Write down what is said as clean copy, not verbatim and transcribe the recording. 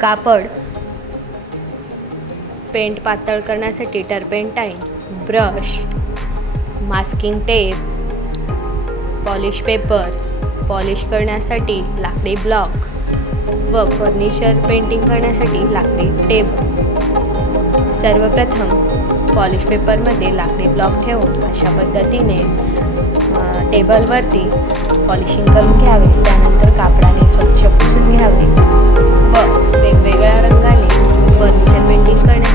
कापड, पेंट पातळ करण्यासाठी turpentine, brush, masking tape, polish paper, polish करण्यासाठी लाकडी ब्लॉक व फर्निचर पेंटिंग करण्यासाठी लाकडी टेबल. सर्वप्रथम पॉलिश पेपरमध्ये लाकडी ब्लॉक ठेवून अशा पद्धतीने टेबलवरती पॉलिशिंग करून घ्यावे. त्यानंतर कापडाने स्वच्छ पुसून घ्यावे व वेगवेगळ्या रंगाने फर्निचर पेंटिंग करण्यासाठी